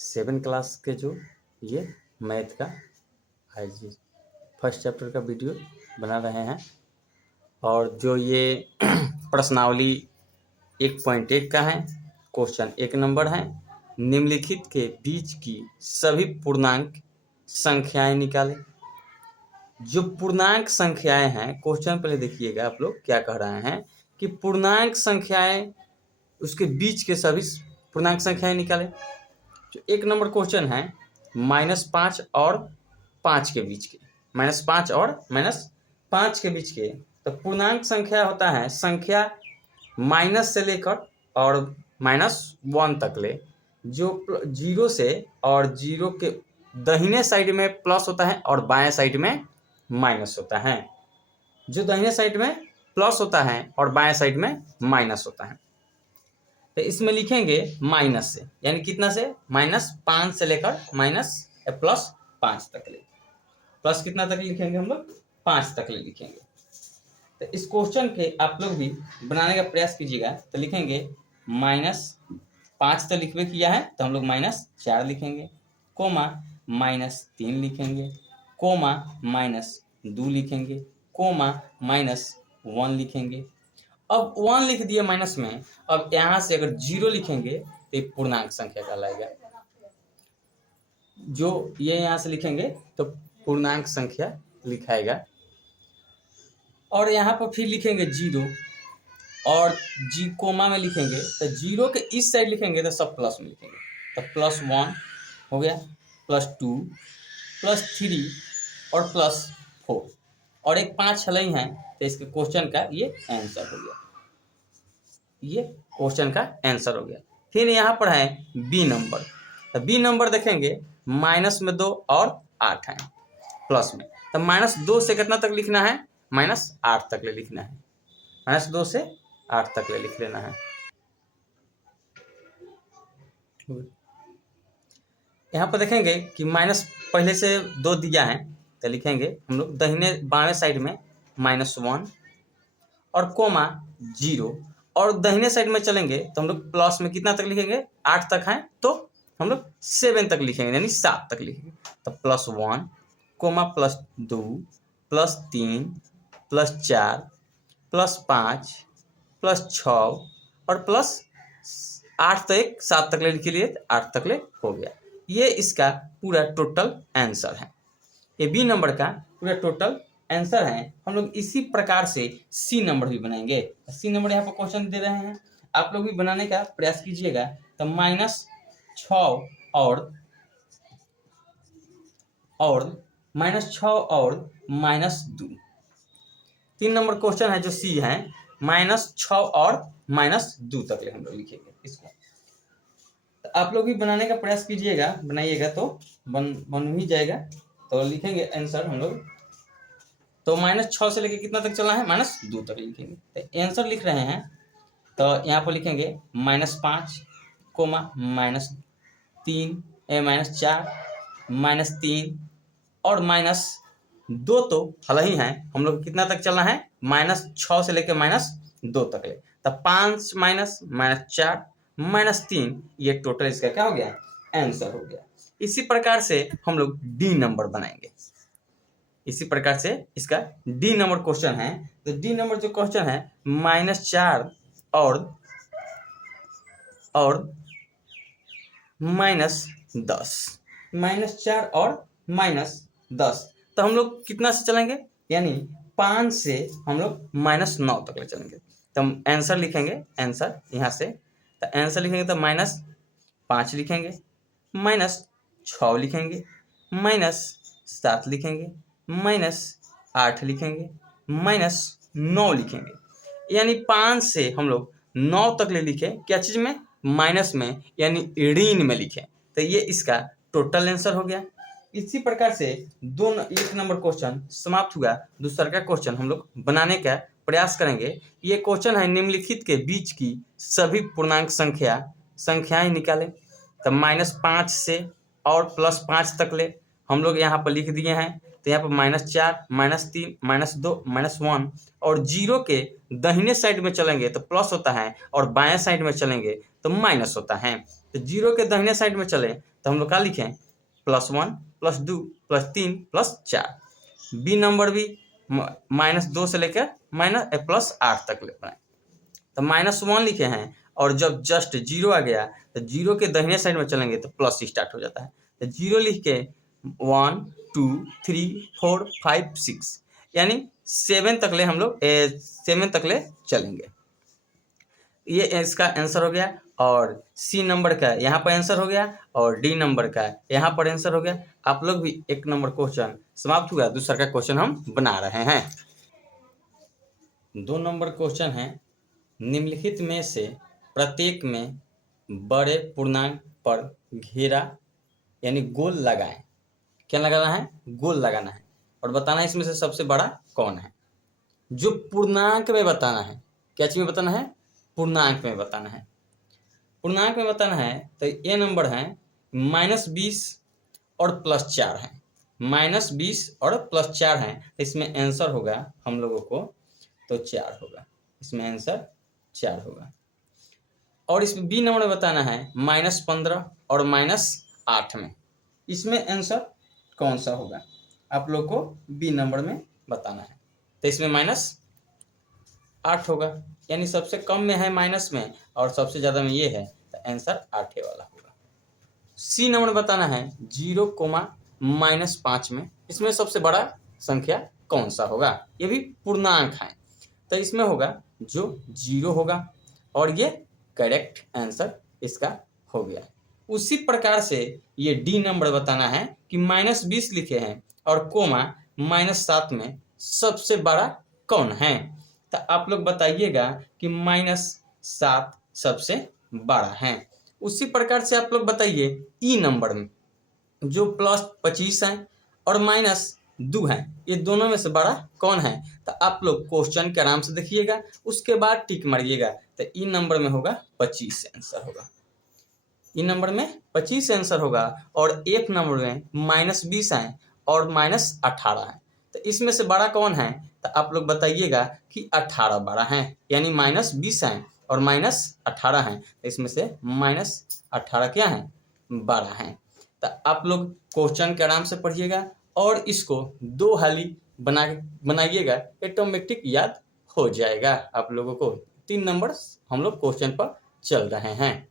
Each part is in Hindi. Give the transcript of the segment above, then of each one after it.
7 क्लास के जो ये मैथ का जी फर्स्ट चैप्टर का वीडियो बना रहे हैं। और जो ये प्रश्नावली 1.1 का है, क्वेश्चन 1 नंबर है, निम्नलिखित के बीच की सभी पूर्णांक संख्याएं निकालें। जो पूर्णांक संख्याएं हैं, क्वेश्चन पहले देखिएगा आप लोग क्या कह रहे हैं कि पूर्णांक संख्याएं उसके बीच के सभी पूर्णांक संख्याएं निकालें। जो 1 नंबर क्वेश्चन है -5 और 5 के बीच के, -5 और -5 के बीच के, तो पूर्णांक संख्या होता है संख्या माइनस से लेकर और -1 तक ले, जो 0 से और 0 के दाहिने साइड में प्लस होता है और बाएं साइड में माइनस होता है। जो दाहिने साइड में प्लस होता है और बाएं साइड में माइनस होता है, तो इसमें लिखेंगे माइनस से, यानी कितना से, -5 से लेकर +5 तक ले। प्लस कितना तक लिखेंगे हम लोग, 5 तक ले लिखेंगे। तो इस क्वेश्चन के आप लोग भी बनाने का प्रयास कीजिएगा। तो लिखेंगे -5 तो लिखवे किया है, तो हम लोग -4 लिखेंगे, कोमा -3 लिखेंगे, कोमा -2 लिखेंगे, कोमा -1 लिखेंगे। अब 1 लिख दिए माइनस में, अब यहाँ से अगर 0 लिखेंगे तो ये पूर्णांक संख्या कहलाएगा। जो ये यहाँ से लिखेंगे तो पूर्णांक संख्या लिखाएगा। और यहाँ पर फिर लिखेंगे 0 और जी कोमा में लिखेंगे, तो 0 के इस साइड लिखेंगे तो सब प्लस में लिखेंगे, तो +1 हो गया, +2, +3 और +4 और एक 5 हल ही है, तो इसके क्वेश्चन का ये आंसर हो गया। ये क्वेश्चन का आंसर हो गया। फिर यहाँ पर है बी नंबर, तो बी नंबर देखेंगे -2 और 8 है प्लस में, तो -2 से कितना तक लिखना है, -8 तक ले लिखना है, -2 से 8 तक ले लिख लेना है। यहाँ पर देखेंगे कि माइनस पहले से 2 दिया है, तो लिखेंगे हम लोग दाहिने बाएं साइड में -1 और कोमा 0, और दाहिने साइड में चलेंगे तो हम लोग प्लस में कितना तक लिखेंगे, 8 तक है, तो हम लोग 7 तक लिखेंगे, यानी 7 तक लिखेंगे। तो +1 कोमा +2 +3 +4 +5 +6 और +8 तो एक 7 तक ले लिख लिए, 8 तक ले हो गया। ये इसका पूरा टोटल आंसर है। ये बी नंबर का पूरा टोटल आंसर है। हम लोग इसी प्रकार से सी नंबर भी बनाएंगे। सी नंबर यहाँ पर क्वेश्चन दे रहे हैं, आप लोग भी बनाने का प्रयास कीजिएगा। तो -6 और -6 और -2, 3 नंबर क्वेश्चन है जो सी है, -6 और -2 तक ले हम लोग लिखेंगे इसको। तो आप लोग भी बनाने का प्रयास कीजिएगा, बनाइएगा तो बन ही जाएगा। तो लिखेंगे आंसर हम लोग, तो -6 से लेके कितना तक चला है, -2 तक लिखेंगे। तो आंसर लिख रहे हैं, तो यहाँ पर लिखेंगे -5 कोमा -3 -4 -3 और -2 तो हल ही है। हम लोग कितना तक चलना है, -6 से लेके -2 तक ले, तो 5 -4 -3, ये टोटल इसका क्या हो गया, आंसर हो गया। इसी प्रकार से हम लोग डी नंबर बनाएंगे। इसी प्रकार से इसका डी नंबर क्वेश्चन है। तो डी नंबर जो क्वेश्चन है -4 और -10, -4 और -10, तो हम लोग कितना से चलेंगे, यानी 5 से हम लोग -9 तक ले चलेंगे। तो हम आंसर लिखेंगे, आंसर यहाँ से, तो आंसर लिखेंगे तो -5 लिखेंगे, -6 लिखेंगे, -7 लिखेंगे, -8 लिखेंगे, -9 लिखेंगे। यानी 5 से हम लोग 9 तक ले लिखे, क्या चीज में, माइनस में, यानी ऋण में लिखे। तो ये इसका टोटल आंसर हो गया। इसी प्रकार से 1 नंबर क्वेश्चन समाप्त हुआ। दूसरा का क्वेश्चन हम लोग बनाने का प्रयास करेंगे। ये क्वेश्चन है, निम्नलिखित के बीच की सभी पूर्णांक संख्याएं निकालें। तो -5 से और +5 तक ले हम लोग यहाँ पर लिख दिए हैं। तो यहाँ पर -4 -3 -2 -1, और 0 के दाहिने साइड में चलेंगे तो प्लस होता है और बाएं साइड में चलेंगे तो माइनस होता है। तो 0 के दाहिने साइड में चले तो हम लोग क्या लिखें, +1 +2 +3 +4। बी नंबर भी -2 से लेकर +8 तक ले पाए, तो -1 लिखे हैं, और जब जस्ट 0 आ गया तो 0 के दाहिने साइड में चलेंगे तो प्लस स्टार्ट हो जाता है, तो 0 लिख के 1 2 3 4 5 6 यानी 7 तक ले हम लोग 7 तक ले चलेंगे। ये इसका आंसर हो गया, और सी नंबर का यहाँ पर आंसर हो गया, और डी नंबर का यहाँ पर आंसर हो गया। आप लोग भी 1 नंबर क्वेश्चन समाप्त हुआ, दूसरा का क्वेश्चन हम बना रहे हैं। 2 नंबर क्वेश्चन है, निम्नलिखित में से प्रत्येक में बड़े पूर्णांक पर घेरा यानी गोल लगाएं। क्या लगाना है, गोल लगाना है, और बताना है इसमें से सबसे बड़ा कौन है। जो पूर्णांक में बताना है, क्या चीज में बताना है, पूर्णांक में बताना है। पूर्णांक में बताना है तो ये नंबर है -20 और +4 है, -20 और +4 है, तो इसमें आंसर होगा हम लोगों को तो 4 होगा, इसमें आंसर 4 होगा। और इसमें बी नंबर में बताना है -15 और -8 में, इसमें आंसर कौन सा होगा, आप लोग को बी नंबर में बताना है। तो इसमें -8 होगा, यानी सबसे कम में है माइनस में और सबसे ज़्यादा में ये है, तो आंसर 8 वाला होगा। सी नंबर बताना है 0,-5 में, इसमें सबसे बड़ा संख्या कौन सा होगा, ये भी पूर्णांक है, तो इसमें होगा जो 0 होगा, और ये करेक्ट आंसर इसका हो गया। उसी प्रकार से ये डी नंबर बताना है कि -20 लिखे हैं और कोमा -7 में सबसे बड़ा कौन है, तो आप लोग बताइएगा कि -7 सबसे बड़ा है। उसी प्रकार से आप लोग बताइए ई नंबर में जो +25 है और -2 है, ये दोनों में से बड़ा कौन है, तो आप लोग क्वेश्चन के आराम से देखिएगा, उसके बाद टिक मारिएगा, तो ई नंबर में होगा 25 आंसर होगा, ई नंबर में 25 आंसर होगा। और एफ नंबर में -20 है और -18 है, तो इसमें से बड़ा कौन है, तो आप लोग बताइएगा कि 18 बड़ा है, यानी -20 है और -18 है, तो इसमें से -18 क्या है, बड़ा है। तो आप लोग क्वेश्चन के आराम से पढ़िएगा और इसको 2 हाली बनाइएगा, ऑटोमेटिक याद हो जाएगा आप लोगों को। 3 नंबर हम लोग क्वेश्चन पर चल रहे हैं।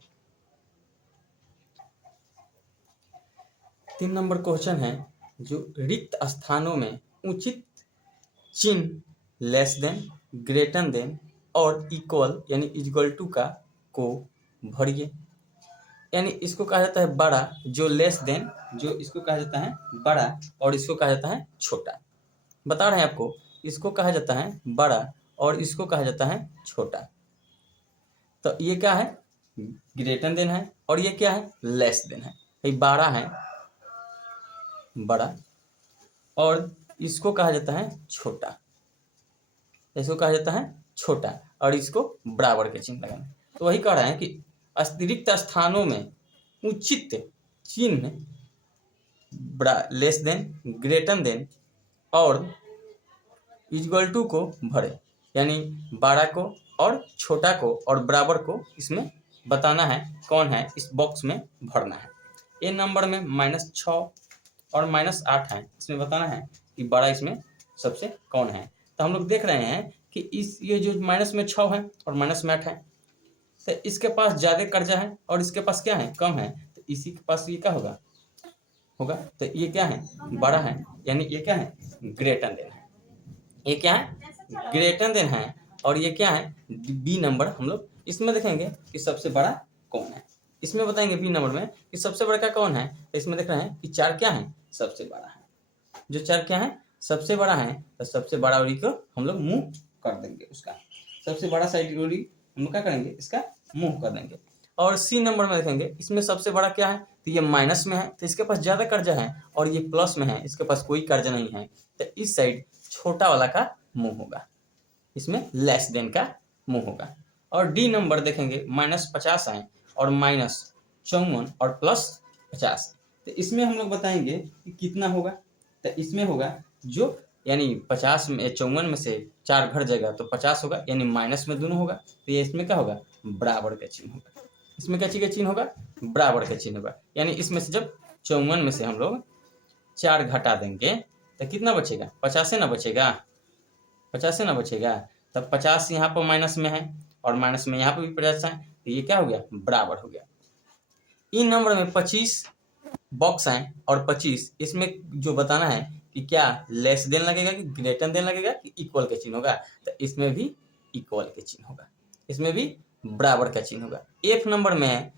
3 नंबर क्वेश्चन है, जो रिक्त स्थानों में उचित चिन्ह लेस देन, ग्रेटर देन और इक्वल यानी इक्वल टू का को भरिए। यानी इसको कहा जाता है बड़ा, जो लेस देन, जो इसको कहा जाता है बड़ा और इसको कहा जाता है छोटा। बता रहे हैं आपको, इसको कहा जाता है बड़ा और इसको कहा जाता है छोटा। तो ये क्या है, ग्रेटर देन है, और ये क्या है, लेस देन है। ये 12 है बड़ा और इसको कहा जाता है छोटा, इसको कहा जाता है छोटा और इसको बराबर के चिन्ह लगाना। तो वही कह रहे हैं कि अतिरिक्त स्थानों में उचित चिन्ह लेस देन, ग्रेटर देन और इक्वल टू को भरे, यानी 12 को और छोटा को और बराबर को इसमें बताना है कौन है, इस बॉक्स में भरना है। ए नंबर में -6 और -8 है, इसमें बताना है कि बड़ा इसमें सबसे कौन है। तो हम लोग देख रहे हैं कि इस ये जो -6 है और -8 है, तो इसके पास ज़्यादा कर्जा है और इसके पास क्या है, कम है, तो इसी के पास ये क्या होगा, तो ये क्या है, बड़ा है, यानी ये क्या है, ग्रेटर देन है। ये क्या है, ग्रेटर देन है, और ये क्या है, बी नंबर। हम लोग इसमें देखेंगे कि सबसे बड़ा कौन है, इसमें बताएंगे बी नंबर में कि सबसे बड़ा का कौन है। तो इसमें देख रहे हैं कि 4 क्या है, सबसे बड़ा है, जो 4 क्या है, सबसे बड़ा है, तो सबसे बड़ा ओरी को हम लोग मुंह कर देंगे, उसका सबसे बड़ा साइड ओरी हम लोग क्या करेंगे, इसका मुंह कर देंगे। और सी नंबर में देखेंगे, इसमें सबसे बड़ा क्या है, तो ये माइनस में है, तो इसके पास ज़्यादा कर्जा है, और ये प्लस में है, इसके पास कोई कर्जा नहीं है, तो इस साइड छोटा वाला का मुंह होगा, इसमें लेस देन का मुंह होगा। और डी नंबर देखेंगे -50 है और -54 और +50, तो इसमें हम लोग बताएंगे कि कितना होगा। तो इसमें होगा जो, यानी 50 में 54 में से 4 घट जाएगा तो 50 होगा, यानी माइनस में दोनों होगा, तो ये इसमें क्या होगा, बराबर का चिन्ह होगा, इसमें क्या चीज का चिन्ह होगा, बराबर का चिन्ह होगा। यानी इसमें से जब 54 में से हम लोग 4 घटा देंगे तो कितना बचेगा, 50 ना बचेगा, 50 ना बचेगा। तब 50 यहाँ पर माइनस में है और माइनस में यहाँ पर भी 50 है, तो ये क्या हो गया, बराबर हो गया। इन नंबर में 25 बॉक्स हैं और 25 इसमें जो बताना है कि क्या लेस देन लगेगा कि ग्रेटर देन लगेगा कि इक्वल का चिन्ह होगा, तो इसमें भी इक्वल के चिन्ह होगा, इसमें भी बराबर का चिन्ह होगा। एफ नंबर में है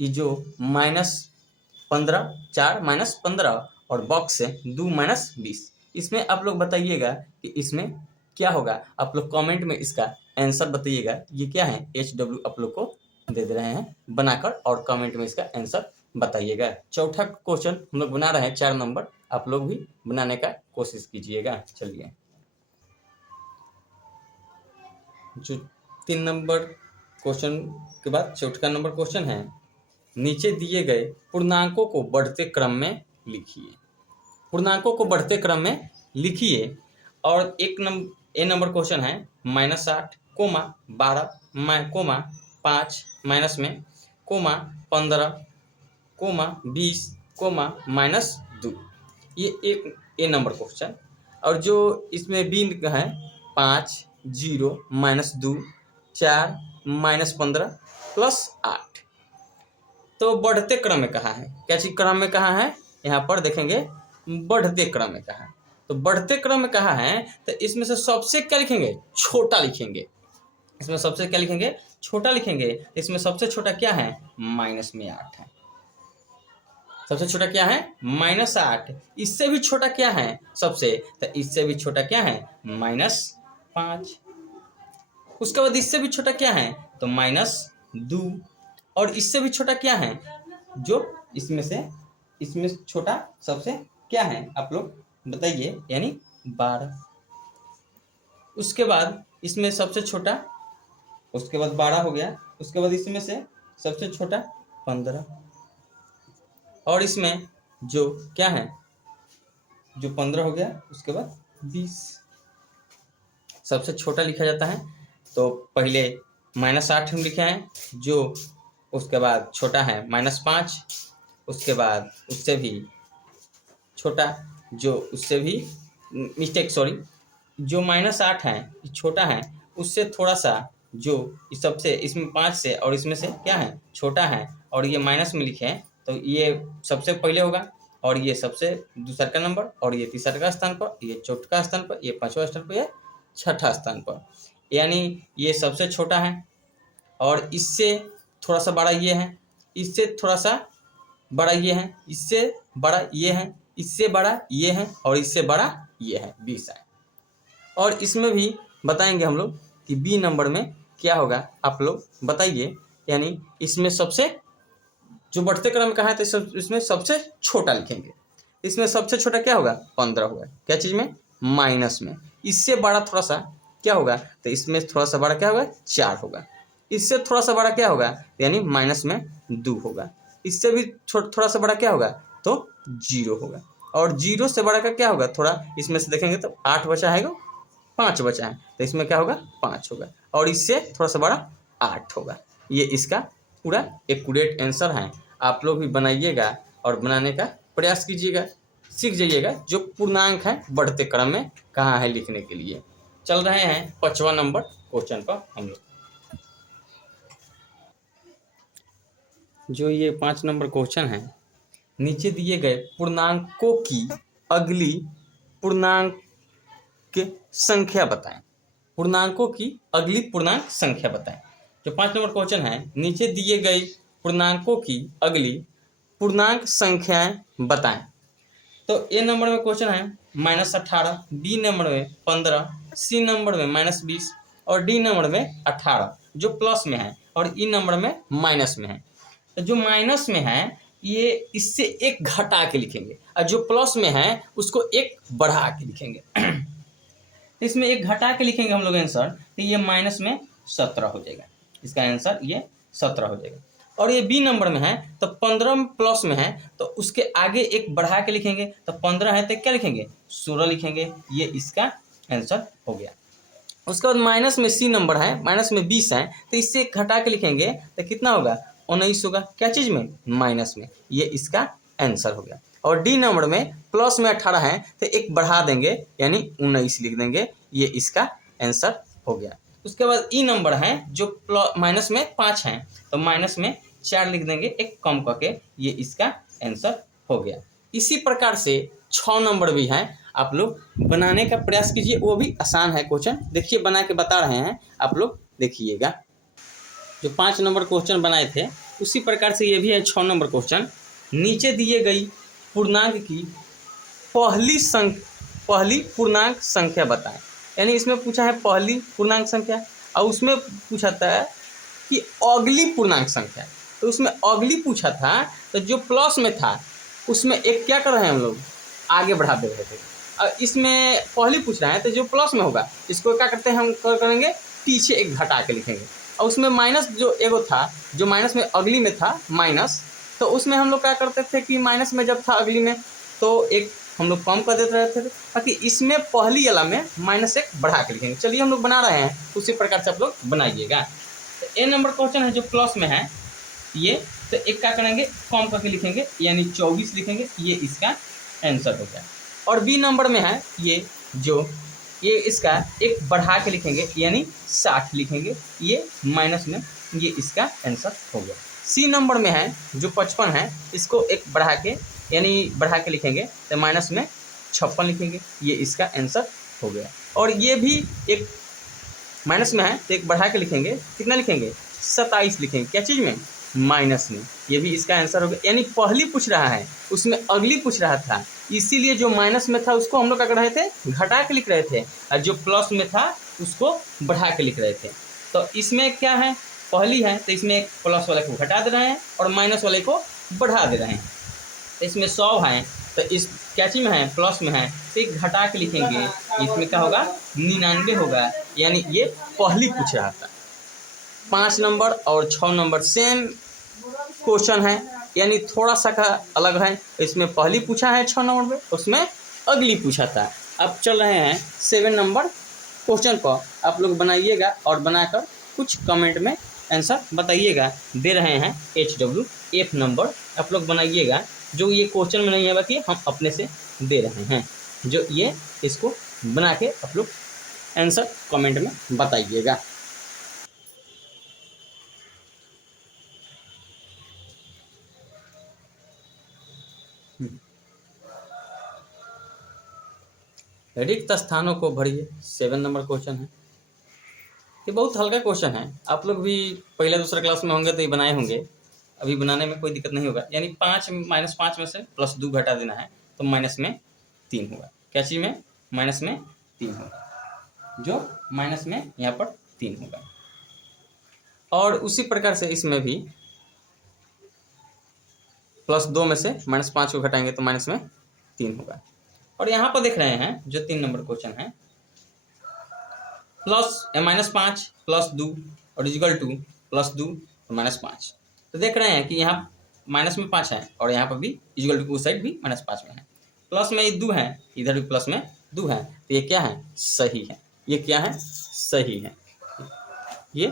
ये जो -15 4 -15 और बॉक्स है 2 -20, इसमें आप लोग बताइएगा कि इसमें क्या होगा। आप लोग कमेंट में इसका आंसर बताइएगा। ये क्या है, HW आप लोग को दे रहे हैं बनाकर और कमेंट में इसका आंसर बताइएगा। चौथा क्वेश्चन हम लोग बना रहे हैं 4 नंबर, आप लोग भी बनाने का कोशिश कीजिएगा। चलिए जो 3 नंबर क्वेश्चन के बाद चौथा नंबर क्वेश्चन है, नीचे दिए गए पूर्णांकों को बढ़ते क्रम में लिखिए। पूर्णांकों को बढ़ते क्रम में लिखिए और ए नंबर क्वेश्चन है -8, 12, 5 माइनस में, 15, 20, -2। ये एक ए नंबर क्वेश्चन। और जो इसमें बी है 5, 0, -2, 4, -15 +8। तो बढ़ते क्रम में कहा है, क्या चीज क्रम में कहा है, यहाँ पर देखेंगे बढ़ते क्रम में कहा है। तो बढ़ते क्रम में कहा है तो इसमें से सबसे क्या लिखेंगे, छोटा लिखेंगे। इसमें सबसे क्या लिखेंगे, छोटा लिखेंगे। इसमें सबसे छोटा क्या है, -8 है। सबसे छोटा क्या है, -8। इससे भी छोटा क्या है सबसे, तो इससे भी छोटा क्या है, -5। उसके बाद इससे भी छोटा क्या है, तो -2। और इससे भी छोटा क्या है, जो इसमें छोटा सबसे क्या है, आप लोग बताइए, यानी 12। उसके बाद इसमें सबसे छोटा, उसके बाद 12 हो गया। उसके बाद इसमें से सबसे छोटा 15 और इसमें जो क्या है, जो 15 हो गया। उसके बाद 20 सबसे छोटा लिखा जाता है। तो पहले -8 हम लिखे हैं, जो उसके बाद छोटा है -5। उसके बाद उससे भी छोटा, जो उससे भी जो -8 है छोटा है, उससे थोड़ा सा जो इस सबसे, इसमें 5 से और इसमें से क्या है, छोटा है। और ये माइनस में लिखे हैं तो ये सबसे पहले होगा और ये सबसे दूसरा का नंबर, और ये तीसरा का स्थान पर, ये चौथा स्थान पर, ये 5वां स्थान पर, ये 6ठा स्थान पर। यानी ये सबसे छोटा है और इससे थोड़ा सा बड़ा ये है, इससे थोड़ा सा बड़ा ये है, इससे बड़ा ये है, इससे बड़ा ये है और इससे बड़ा ये है, 20 है। और इसमें भी बताएंगे हम लोग कि बी नंबर में क्या होगा, आप लोग बताइए। यानी इसमें सबसे जो बढ़ते क्रम कहा है तो इसमें सबसे छोटा लिखेंगे। इसमें सबसे छोटा क्या होगा, 15 होगा। क्या चीज में, माइनस में। इससे बड़ा थोड़ा सा क्या होगा, तो इसमें थोड़ा सा बड़ा क्या होगा, 4 होगा। इससे थोड़ा सा बड़ा क्या होगा, यानी -2 होगा। इससे भी थोड़ा सा बड़ा क्या होगा, तो 0 होगा। और 0 से बड़ा का क्या होगा, थोड़ा इसमें से देखेंगे तो 8 बचा है, 5 बचा है, तो इसमें क्या होगा, 5 होगा। और इससे थोड़ा सा बड़ा 8 होगा। ये इसका पूरा एक्यूरेट आंसर है। आप लोग भी बनाइएगा और बनाने का प्रयास कीजिएगा, सीख जाइएगा जो पूर्णांक है बढ़ते क्रम में कहाँ है लिखने के लिए। चल रहे हैं 5वां नंबर क्वेश्चन पर हम लोग। जो ये 5 नंबर क्वेश्चन है, नीचे दिए गए पूर्णांकों की अगली पूर्णांक संख्या बताएं। पूर्णांकों की अगली पूर्णांक संख्या बताएं। जो 5 नंबर क्वेश्चन है, नीचे दिए गए पूर्णांकों की अगली पूर्णांक संख्याएं बताएं। तो ए नंबर में क्वेश्चन है -18, बी नंबर में 15, सी नंबर में -20 और डी नंबर में 18, जो प्लस में है, और ई नंबर में माइनस में है। तो जो माइनस में है ये इससे एक घटा के लिखेंगे, और जो प्लस में है उसको एक बढ़ा के लिखेंगे। इसमें एक घटा के लिखेंगे हम लोग आंसर, तो ये -17 हो जाएगा। इसका आंसर ये 17 हो जाएगा। और ये बी नंबर में है तो 15 प्लस में है तो उसके आगे एक बढ़ा के लिखेंगे, तो 15 है तो क्या लिखेंगे, 16 लिखेंगे। ये इसका आंसर हो गया। उसके बाद माइनस में सी नंबर है, माइनस में 20 है, तो इससे घटा के लिखेंगे तो कितना होगा, 19 होगा, क्या चीज़ में, माइनस में, ये इसका आंसर हो गया। और डी नंबर में प्लस में 18 है तो एक बढ़ा देंगे यानी 19 लिख देंगे, ये इसका आंसर हो गया। उसके बाद ई नंबर है जो माइनस में 5 है तो माइनस में 4 लिख देंगे, एक कम करके, ये इसका आंसर हो गया। इसी प्रकार से 6 नंबर भी हैं, आप लोग बनाने का प्रयास कीजिए, वो भी आसान है क्वेश्चन। देखिए बना के बता रहे हैं, आप लोग देखिएगा। जो 5 नंबर क्वेश्चन बनाए थे उसी प्रकार से ये भी है 6 नंबर क्वेश्चन। नीचे दिए गई पूर्णांक की पहली पूर्णांक संख्या बताएं। यानी इसमें पूछा है पहली पूर्णांक संख्या और उसमें पूछा था कि अगली पूर्णांक संख्या, तो उसमें अगली पूछा था तो जो प्लस में था उसमें एक क्या कर रहे हैं हम लोग, आगे बढ़ा दे रहे थे। और इसमें पहली पूछ रहे हैं तो जो प्लस में होगा इसको क्या करते हैं हम करेंगे, पीछे एक घटा के लिखेंगे। और उसमें माइनस जो एगो था, जो माइनस में अगली में था माइनस, तो उसमें हम लोग क्या करते थे कि माइनस में जब था अगली में तो एक हम लोग कम कर देते रहते थे, ताकि इसमें पहली वाला में माइनस एक बढ़ा के लिखेंगे। चलिए हम लोग बना रहे हैं, उसी प्रकार से आप लोग बनाइएगा। तो ए नंबर क्वेश्चन है जो प्लस में है ये, तो एक क्या करेंगे, कम करके लिखेंगे यानी 24 लिखेंगे, ये इसका आंसर हो गया। और बी नंबर में है ये इसका एक बढ़ा के लिखेंगे यानी 60 लिखेंगे, ये माइनस में, ये इसका आंसर हो गया। सी नंबर में है जो 55 है, इसको एक बढ़ा के यानी बढ़ा के लिखेंगे तो माइनस में 56 लिखेंगे, ये इसका आंसर हो गया। और ये भी एक माइनस में है तो एक बढ़ा के लिखेंगे, कितना लिखेंगे, 27 लिखेंगे, क्या चीज़ में, माइनस में, ये भी इसका आंसर हो गया। यानी पहली पूछ रहा है उसमें अगली पूछ रहा था, इसीलिए जो माइनस में था उसको हम लोग क्या कर रहे थे, घटा के लिख रहे थे, और जो प्लस में था उसको बढ़ा के लिख रहे थे। तो इसमें क्या है, पहली है तो इसमें प्लस वाले को घटा दे रहे हैं और माइनस वाले को बढ़ा दे रहे हैं। तो इसमें 100 है तो इस क्या चीज में है, प्लस में है, तो एक घटा के लिखेंगे, इसमें क्या होगा, 99 होगा, यानी ये पहली पूछ रहा था। 5 नंबर और 6 नंबर सेम क्वेश्चन है, यानी थोड़ा सा का अलग है। इसमें पहली पूछा है 6 नंबर में, उसमें अगली पूछा था। अब चल रहे हैं 7 नंबर क्वेश्चन पर, आप लोग बनाइएगा और बनाकर कुछ कमेंट में आंसर बताइएगा। दे रहे हैं HWF नंबर, आप लोग बनाइएगा। जो ये क्वेश्चन में नहीं है बाकी हम अपने से दे रहे हैं, जो ये इसको बना के आप लोग आंसर कमेंट में बताइएगा। रिक्त स्थानों को भरिए, 7 नंबर क्वेश्चन है। ये बहुत हल्का क्वेश्चन है, आप लोग भी पहले दूसरे क्लास में होंगे तो ये बनाए होंगे, अभी बनाने में कोई दिक्कत नहीं होगा। यानी 5 -5 में से +2 घटा देना है तो माइनस में 3 होगा, क्या चीज़ में, माइनस में 3 होगा, जो माइनस में यहाँ पर 3 होगा। और उसी प्रकार से इसमें भी +2 में से -5 को घटाएंगे तो माइनस में 3 होगा। और यहाँ पर देख रहे हैं जो 3 नंबर क्वेश्चन है, -5 +2 और इक्वल टू +2 और -5। तो देख रहे हैं कि यहाँ माइनस में 5 है और यहाँ पर भी इक्वल टू, उस साइड भी -5 में है, प्लस में 2 है, इधर भी प्लस में 2 है, तो ये क्या है, सही है। ये क्या है, सही है, ये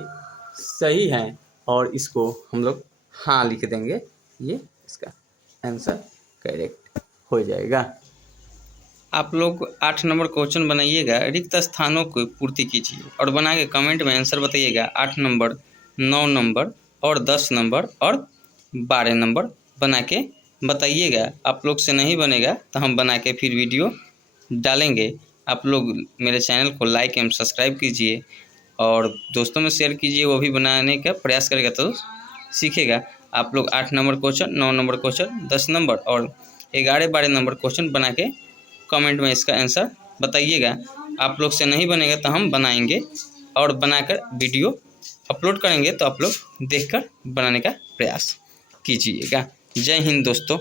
सही है। और इसको हम लोग हाँ लिख देंगे, ये इसका आंसर करेक्ट हो जाएगा। आप लोग 8 नंबर क्वेश्चन बनाइएगा, रिक्त स्थानों को पूर्ति कीजिए और बना के कमेंट में आंसर बताइएगा। 8 नंबर, 9 नंबर और 10 नंबर और 12 नंबर बना के बताइएगा। आप लोग से नहीं बनेगा तो हम बना के फिर वीडियो डालेंगे। आप लोग मेरे चैनल को लाइक एवं सब्सक्राइब कीजिए और दोस्तों में शेयर कीजिए, वो भी बनाने का प्रयास करेगा तो सीखेगा। आप लोग 8 number question, 9 number question, 10 number और 11-12 नंबर क्वेश्चन बना के कमेंट में इसका आंसर बताइएगा। आप लोग से नहीं बनेगा तो हम बनाएंगे और बनाकर वीडियो अपलोड करेंगे, तो आप लोग देखकर बनाने का प्रयास कीजिएगा। जय हिंद दोस्तों।